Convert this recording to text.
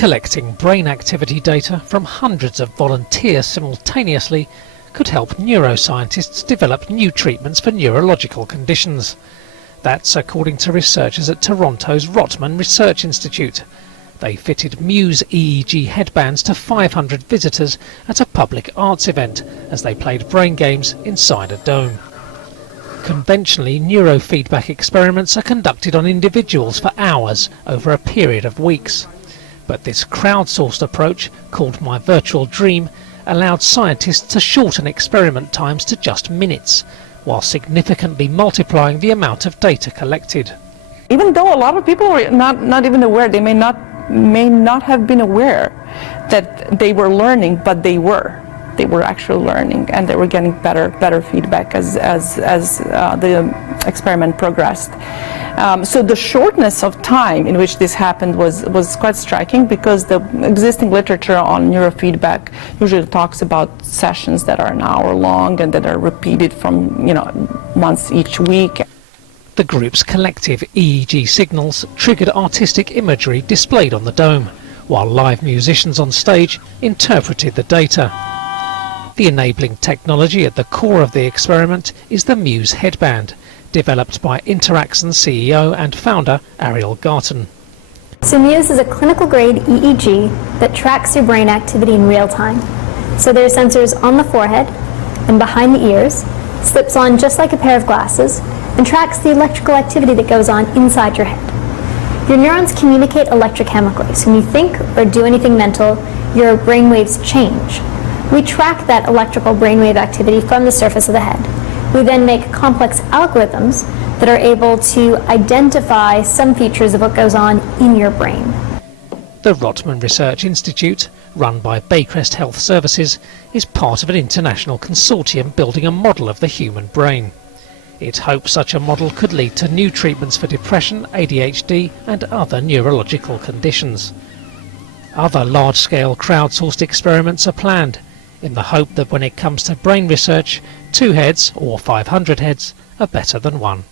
Collecting brain activity data from hundreds of volunteers simultaneously could help neuroscientists develop new treatments for neurological conditions. That's according to researchers at Toronto's Rotman Research Institute. They fitted Muse EEG headbands to 500 visitors at a public arts event as they played brain games inside a dome. Conventionally, neurofeedback experiments are conducted on individuals for hours over a period of weeks. But this crowdsourced approach, called My Virtual Dream, allowed scientists to shorten experiment times to just minutes, while significantly multiplying the amount of data collected. Even though a lot of people were not even aware, they may not have been aware that they were learning, but they were actually learning, and they were getting better feedback as the experiment progressed. So the shortness of time in which this happened was quite striking, because the existing literature on neurofeedback usually talks about sessions that are an hour long and that are repeated from once each week. The group's collective EEG signals triggered artistic imagery displayed on the dome, while live musicians on stage interpreted the data. The enabling technology at the core of the experiment is the Muse headband, developed by Interaxon CEO and founder Ariel Garten. So Muse is a clinical-grade EEG that tracks your brain activity in real time. So there are sensors on the forehead and behind the ears, slips on just like a pair of glasses, and tracks the electrical activity that goes on inside your head. Your neurons communicate electrochemically, so when you think or do anything mental, your brainwaves change. We track that electrical brainwave activity from the surface of the head. We then make complex algorithms that are able to identify some features of what goes on in your brain. The Rotman Research Institute, run by Baycrest Health Services, is part of an international consortium building a model of the human brain. It hopes such a model could lead to new treatments for depression, ADHD and other neurological conditions. Other large-scale crowdsourced experiments are planned, in the hope that when it comes to brain research, 2 heads or 500 heads are better than 1.